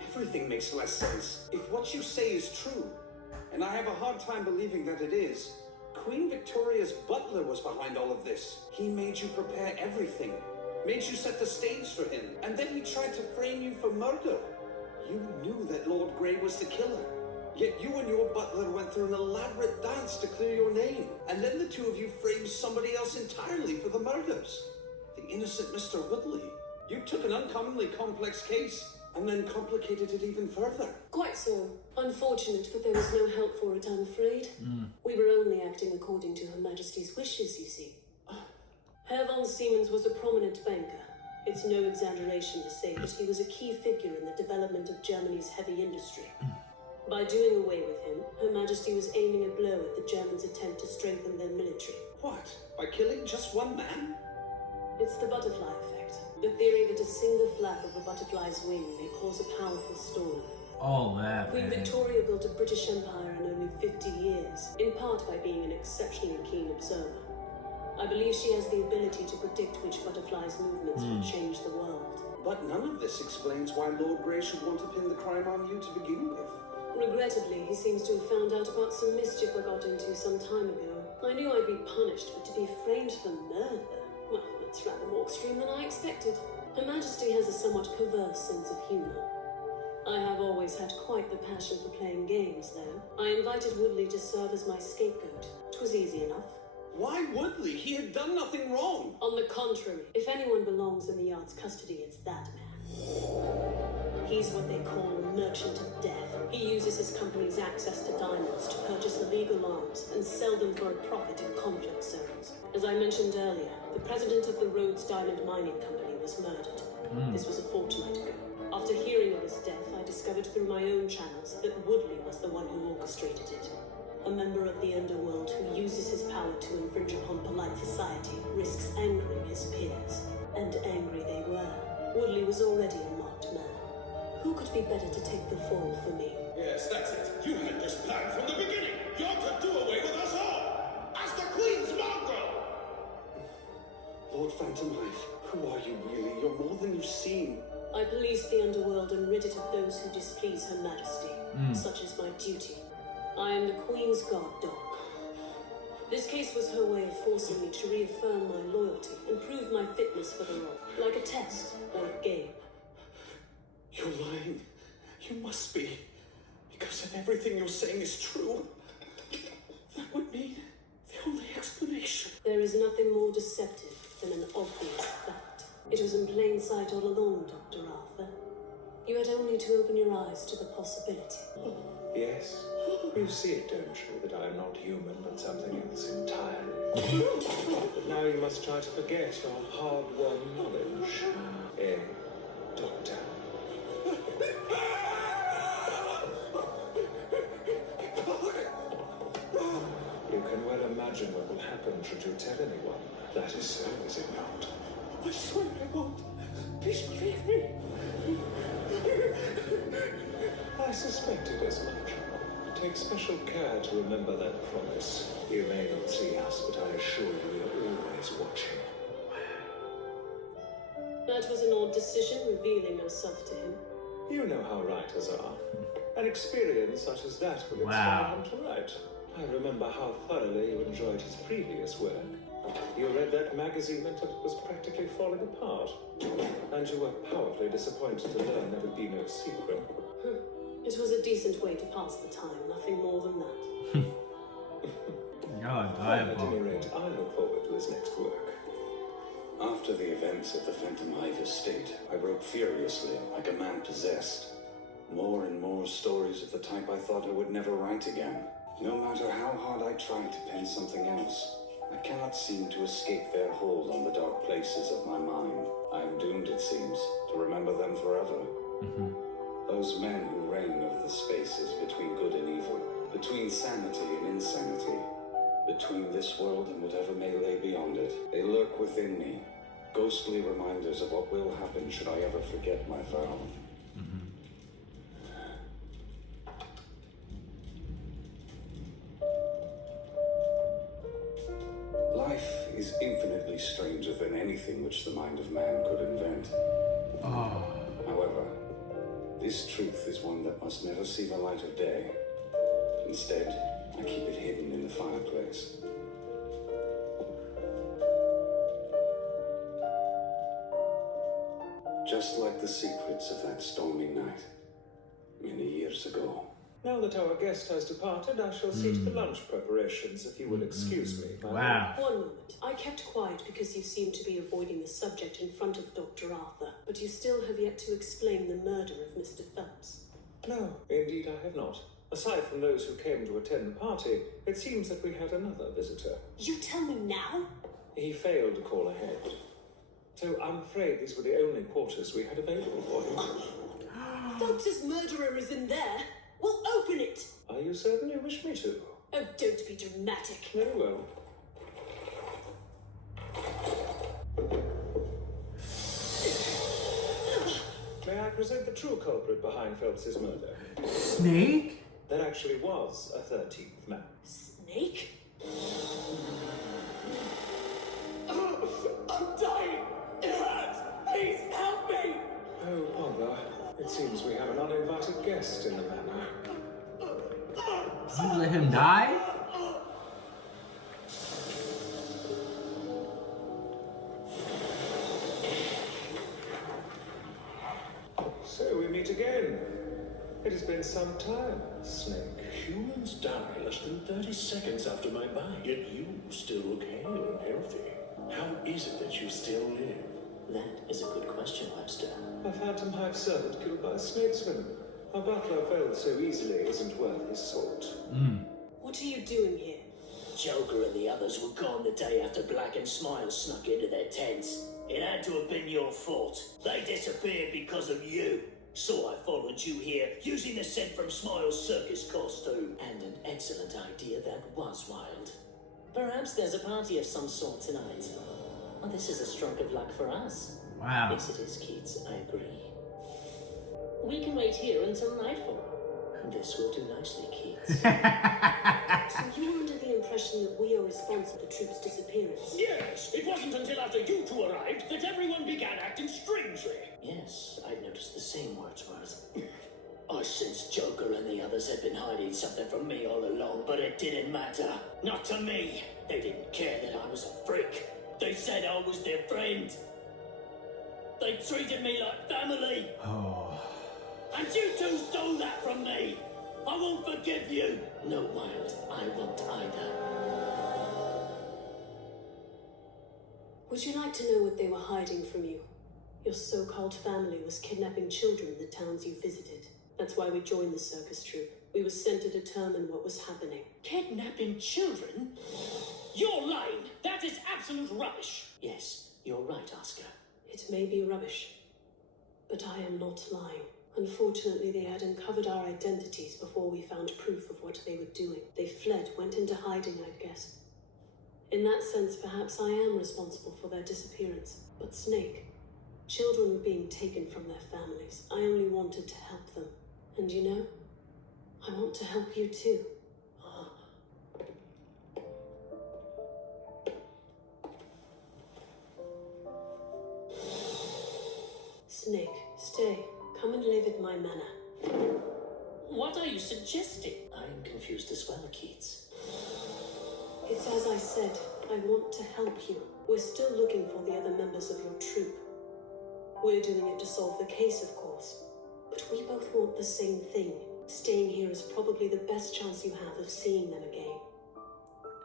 Everything makes less sense. If what you say is true, and I have a hard time believing that it is, Queen Victoria's butler was behind all of this. He made you prepare everything. Made you set the stage for him, and then he tried to frame you for murder. You knew that Lord Grey was the killer, yet you and your butler went through an elaborate dance to clear your name, and then the two of you framed somebody else entirely for the murders. The innocent Mr. Woodley. You took an uncommonly complex case, and then complicated it even further. Quite so. Unfortunate, but there was no help for it, I'm afraid. We were only acting according to Her Majesty's wishes, you see. Herr von Siemens was a prominent banker. It's no exaggeration to say that he was a key figure in the development of Germany's heavy industry. By doing away with him, Her Majesty was aiming a blow at the Germans' attempt to strengthen their military. What? By killing just one man? It's the butterfly effect. The theory that a single flap of a butterfly's wing may cause a powerful storm. All that, Queen man. Victoria built a British empire in only 50 years, in part by being an exceptionally keen observer. I believe she has the ability to predict which butterfly's movements will change the world. But none of this explains why Lord Grey should want to pin the crime on you to begin with. Regrettably, he seems to have found out about some mischief I got into some time ago. I knew I'd be punished, but to be framed for murder? Well, that's rather more extreme than I expected. Her Majesty has a somewhat perverse sense of humour. I have always had quite the passion for playing games, though. I invited Woodley to serve as my scapegoat. It was easy enough. Why Woodley? He had done nothing wrong. On the contrary, if anyone belongs in the Yard's custody, it's that man. He's what they call a merchant of death. He uses his company's access to diamonds to purchase illegal arms and sell them for a profit in conflict zones. As I mentioned earlier, the president of the Rhodes Diamond Mining Company was murdered. This was a fortnight ago. After hearing of his death, I discovered through my own channels that Woodley was the one who orchestrated it. A member of the underworld who uses his power to infringe upon polite society risks angering his peers. And angry they were. Woodley was already a marked man. Who could be better to take the fall for me? Yes, that's it. You had this plan from the beginning. You're to do away with us all. As the Queen's mongrel. Lord Phantomhive, who are you really? You're more than you seem. I police the underworld and rid it of those who displease Her Majesty. Such is my duty. I am the Queen's guard dog. This case was her way of forcing me to reaffirm my loyalty and prove my fitness for the role, like a test or a game. You're lying. You must be. Because if everything you're saying is true, that would mean the only explanation. There is nothing more deceptive than an obvious fact. It was in plain sight all along, Dr. Arthur. You had only to open your eyes to the possibility. Yes. You see it, don't you, that I'm not human, but something else entirely. But now you must try to forget your hard-won knowledge. Eh, Doctor? You can well imagine what will happen should you tell anyone. That is so, is it not? I swear I won't. Please believe me. I suspected as much. Take special care to remember that promise. You may not see us, but I assure you we are always watching. That was an odd decision, revealing yourself to him. You know how writers are. An experience such as that would inspire him to write. I remember how thoroughly you enjoyed his previous work. You read that magazine until it was practically falling apart. And you were powerfully disappointed to learn there would be no sequel. It was a decent way to pass the time, nothing more than that. At any rate, I look forward to his next work. After the events at the Phantomhive estate, I wrote furiously, like a man possessed. More and more stories of the type I thought I would never write again. No matter how hard I try to pen something else, I cannot seem to escape their hold on the dark places of my mind. I am doomed, it seems, to remember them forever. Those men who reign over the spaces between good and evil, between sanity and insanity, between this world and whatever may lay beyond it. They lurk within me, ghostly reminders of what will happen should I ever forget my vow. Life is infinitely stranger than anything which the mind of man could invent. However, this truth is one that must never see the light of day. Instead, I keep it hidden in the fireplace. Just like the secrets of that stormy night, many years ago. Now that our guest has departed, I shall see to the lunch preparations, if you will excuse me. Wow. One moment. I kept quiet because you seemed to be avoiding the subject in front of Dr. Arthur, but you still have yet to explain the murder of Mr. Phelps. No, indeed I have not. Aside from those who came to attend the party, it seems that we had another visitor. You tell me now? He failed to call ahead. So I'm afraid these were the only quarters we had available for him. Phelps's murderer is in there. We'll open it. Are you certain you wish me to? Oh, don't be dramatic. Very well. May I present the true culprit behind Phelps's murder? Snake? There actually was a 13th man. Snake? I'm dying! It hurts! Please help me! Oh, bother. It seems we have an uninvited guest in the manor. Did you let him die? So we meet again. It has been some time, Snake. Humans die less than 30 seconds after my bite, yet you still look hale and healthy. How is it that you still live? That is a good question, Webster. A phantomhive servant killed by a snake's venom. A butler failed so easily isn't worth his salt. What are you doing here? Joker and the others were gone the day after Black and Smile snuck into their tents. It had to have been your fault. They disappeared because of you. So I followed you here, using the scent from Smile's circus costume. And an excellent idea that was wild. Perhaps there's a party of some sort tonight. Well, this is a stroke of luck for us. Wow. Yes, it is, Keats. I agree. We can wait here until nightfall. This will do nicely, Keats. So you were under the impression that we are responsible for the troops' disappearance? Yes, it wasn't until after you two arrived that everyone began acting strangely. Yes, I'd noticed the same, Wordsworth. I sensed Joker and the others had been hiding something from me all along, but it didn't matter. Not to me. They didn't care that I was a freak. They said I was their friend. They treated me like family. Oh. And you two stole that from me. I won't forgive you. No, Wild, I won't either. Would you like to know what they were hiding from you? Your so-called family was kidnapping children in the towns you visited. That's why we joined the circus troupe. We were sent to determine what was happening. Kidnapping children? You're lying. That is absolute rubbish. Yes, you're right, Oscar. It may be rubbish, but I am not lying. Unfortunately, they had uncovered our identities before we found proof of what they were doing. They fled, went into hiding, I'd guess. In that sense, perhaps I am responsible for their disappearance. But Snake, Children were being taken from their families. I only wanted to help them. And you know, I want to help you too. Snake, stay. Come and live at my manor. What are you suggesting? I'm confused as well, Keats. It's as I said, I want to help you. We're still looking for the other members of your troop. We're doing it to solve the case, of course. But we both want the same thing. Staying here is probably the best chance you have of seeing them again.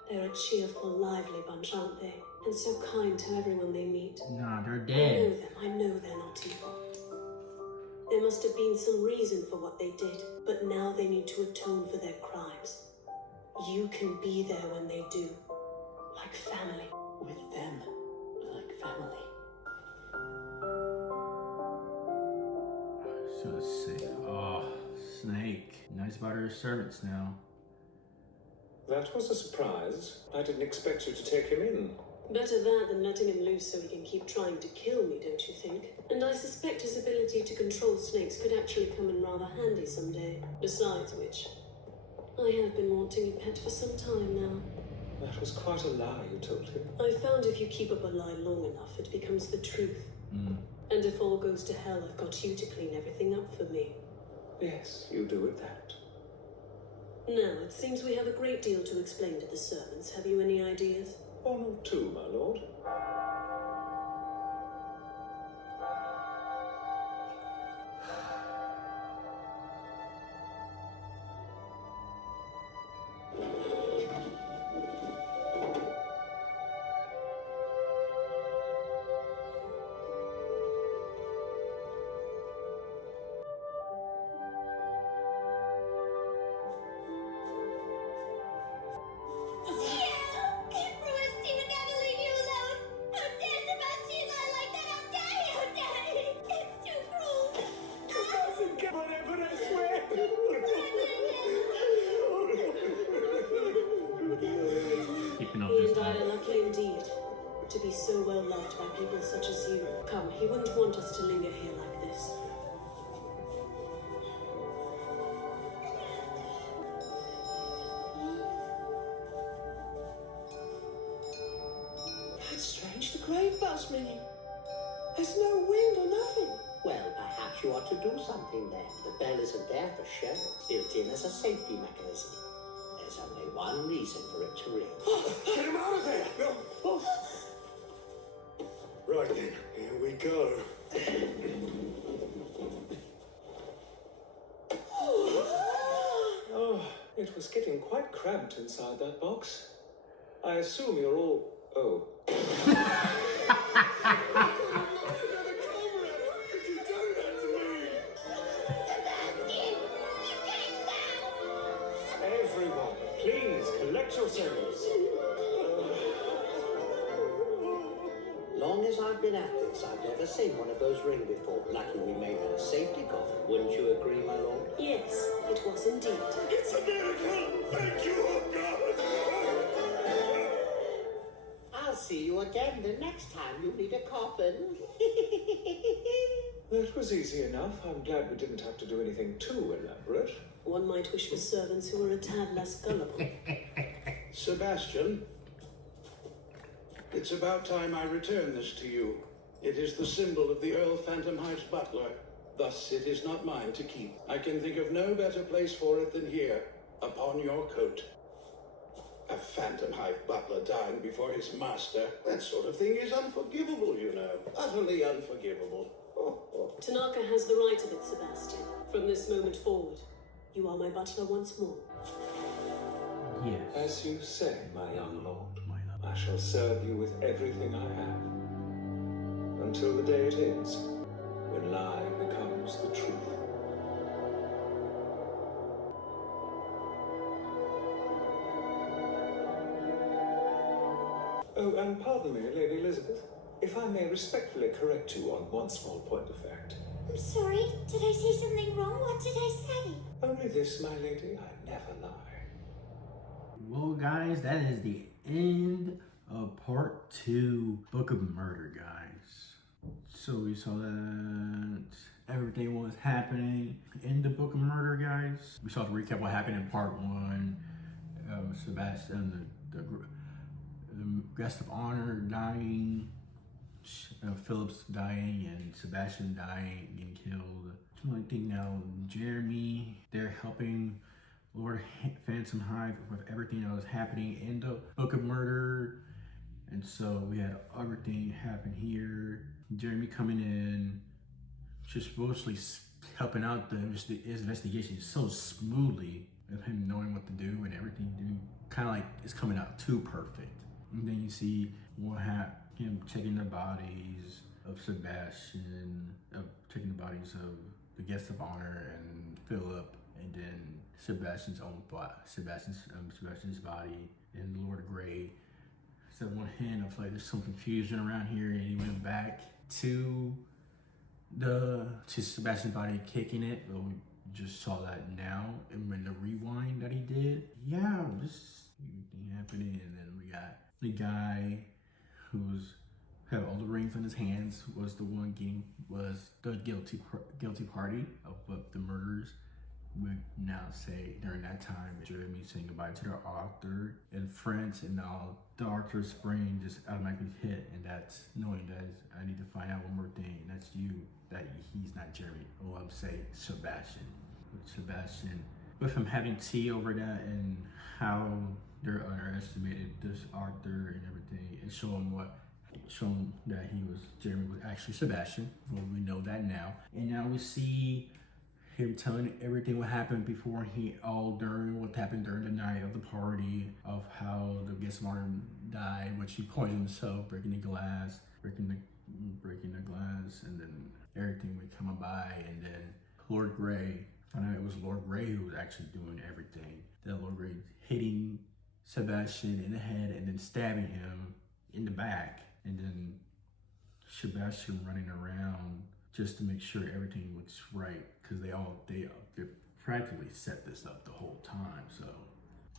They're a cheerful, lively bunch, aren't they? And so kind to everyone they meet. Nah, they're I dead. know them. I know they're not evil. There must have been some reason for what they did, but now they need to atone for their crimes. You can be there when they do. Like family. With them, like family. So sick. Oh, Snake. Nice about her servants now. That was a surprise. I didn't expect you to take him in. Better that than letting him loose so he can keep trying to kill me, don't you think? And I suspect his ability to control snakes could actually come in rather handy someday. Besides which, I have been wanting a pet for some time now. That was quite a lie you told him. I found if you keep up a lie long enough, it becomes the truth. And if all goes to hell, I've got you to clean everything up for me. Yes, you do it that. Now, it seems we have a great deal to explain to the servants. Have you any ideas? One or two, my lord. He and I are lucky indeed to be so well loved by people such as you. Come, he wouldn't want us to linger here like this. That's strange. The grave bell's ringing. There's no wind or nothing. Well, perhaps you ought to do something then. The bell isn't there for show. It's built in as a safety mechanism. There's only one reason for it to ring. Get him out of there! No. Right then, here we go. Oh, it was getting quite cramped inside that box. I assume you're all... Oh. Everyone, please collect yourselves. Long as I've been at this, I've never seen one of those ring before. Lucky we made that a safety coffin. Wouldn't you agree, my lord? Yes, it was indeed. It's a miracle! Thank you, oh God! I'll see you again the next time you need a coffin. That was easy enough. I'm glad we didn't have to do anything too elaborate. One might wish for servants who were a tad less gullible. Sebastian, it's about time I return this to you. It is the symbol of the cielphantomhive's butler. Thus, it is not mine to keep. I can think of no better place for it than here, upon your coat. A phantomhive butler dying before his master. That sort of thing is unforgivable, you know. Utterly unforgivable. Tanaka has the right of it, Sebastian. From this moment forward, you are my butler once more. Yes. As you say, my young lord, I shall serve you with everything I have. Until the day it ends, when lie becomes the truth. Oh, and pardon me, Lady Elizabeth, if I may respectfully correct you on one small point of fact. I'm sorry. Did I say something wrong? What did I say? Only this, my lady, I never lie. Well, guys, that is the end of part 2, Book of Murder, guys. So we saw that everything was happening in the Book of Murder, guys. We saw the recap what happened in part 1. Sebastian, the guest of honor dying, Phillips dying, and Sebastian dying, getting killed. The only thing now, Jeremy, they're helping Lord Phantomhive with everything that was happening in the Book of Murder. And so we had everything happen here. Jeremy coming in, just mostly helping out his investigation so smoothly, of him knowing what to do and everything, dude. Kind of like it's coming out too perfect. And then you see him taking the bodies of Sebastian, taking the bodies of the guest of honor and Philip, and then Sebastian's body and Lord Grey. So one hand of like there's some confusion around here, and he went back to Sebastian's body kicking it. Well, we just saw that now, and when the rewind that he did, yeah, just everything happening, and then we got the guy who's had all the rings on his hands was the guilty party of what the murders would now say during that time. Jeremy saying goodbye to the author and friends, and now the author's brain just automatically hit, and that's knowing that I need to find out one more thing, and that's that he's not Jeremy. Oh, I'm saying Sebastian. With him having tea over that and how they're underestimated this Arthur and everything, and shown that Jeremy was actually Sebastian. Well, we know that now. And now we see him telling everything what happened before during what happened during the night of the party, of how the guest of honor died, which he poisoned himself, breaking the glass, and then everything would come by, and then Lord Grey, found out it was Lord Grey who was actually doing everything. That Lord Grey hitting Sebastian in the head and then stabbing him in the back, and then Sebastian running around just to make sure everything was right, because they practically set this up the whole time. So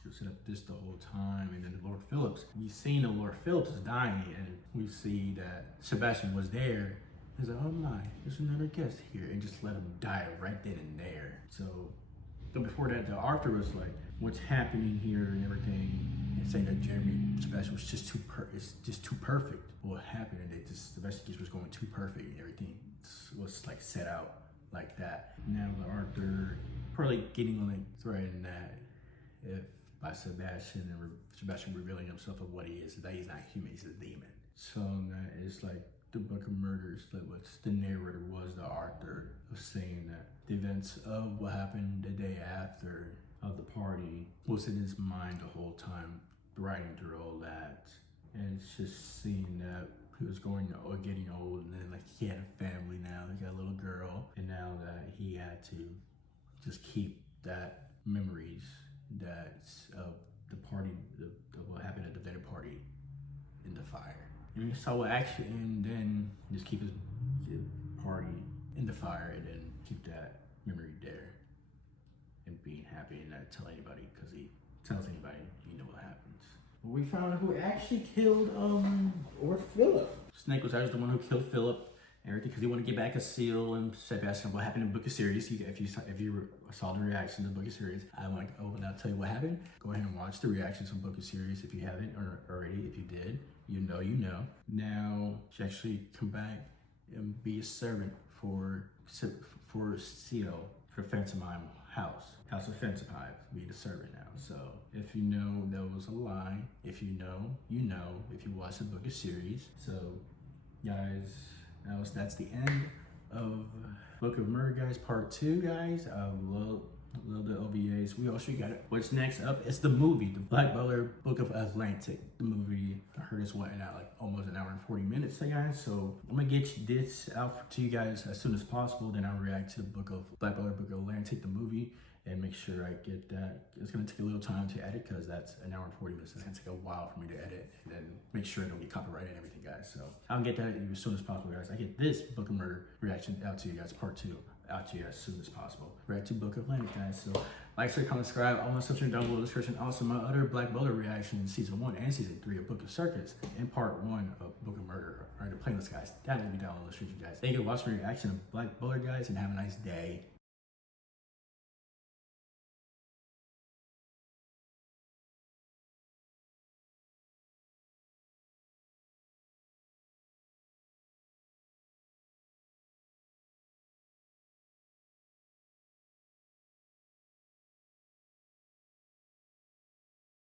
they set up this the whole time, and then Lord Phillips, we've seen that Lord Phillips is dying, and we see that Sebastian was there. He's like, oh my, there's another guest here, and just let him die right then and there. So before that, the Arthur was like, what's happening here and everything, and saying that Sebastian was just too perfect. What happened, and the investigation was going too perfect, and everything was like set out like that. Now the Arthur probably getting like threatened that by Sebastian revealing himself of what he is, that he's not human, he's a demon. So that is like the Book of Murders, like what the narrator was, the Arthur, of saying that the events of what happened the day after of the party was in his mind the whole time, writing through all that. And it's just seeing that he was getting old, and then like he had a family now, he got a little girl, and now that he had to just keep that memories that's of the party, of what happened at the dinner party in the fire. And you saw and then just keep his party in the fire, and then keep that memory there, and being happy and not tell anybody, because he tells anybody, you know what happens. We found out who actually killed or Philip. Snake was actually the one who killed Philip and everything, because he wanted to get back a seal and Sebastian. What happened in Book of Series? If you saw the reaction to the Book of Series, I want to tell you what happened. Go ahead and watch the reactions from Book of Series if you haven't already. If you did, you know. Now she actually come back and be a servant for Seal, for Phantomhive House of Phantomhive, be the servant now. So if you know that was a lie, if you know, if you watch the Book of Series. So guys, that's the end of Book of Murder, guys, part 2, guys. I love the OVAs. We also got it. What's next up is the movie, the Black Butler Book of Atlantic. The movie, I heard this went out like almost an hour and 40 minutes, guys. So I'm gonna get this out to you guys as soon as possible. Then I'll react to the Black Butler Book of Atlantic, the movie, and make sure I get that. It's gonna take a little time to edit, because that's an hour and 40 minutes. It's gonna take a while for me to edit, and then make sure I don't get copyrighted and everything, guys. So I'll get that as soon as possible, guys. I get this Book of Murder reaction out to you guys, part 2. out to you as soon as possible. Right to Book of Atlantic, guys. So like, share, comment, subscribe. All my stuff in down below in the description. Also, my other Black Butler reaction, season 1 and season 3 of Book of Circuits, and part 1 of Book of Murder are the playlist, guys. That will be down on the description, guys. Thank you for watching my reaction of Black Butler, guys, and have a nice day.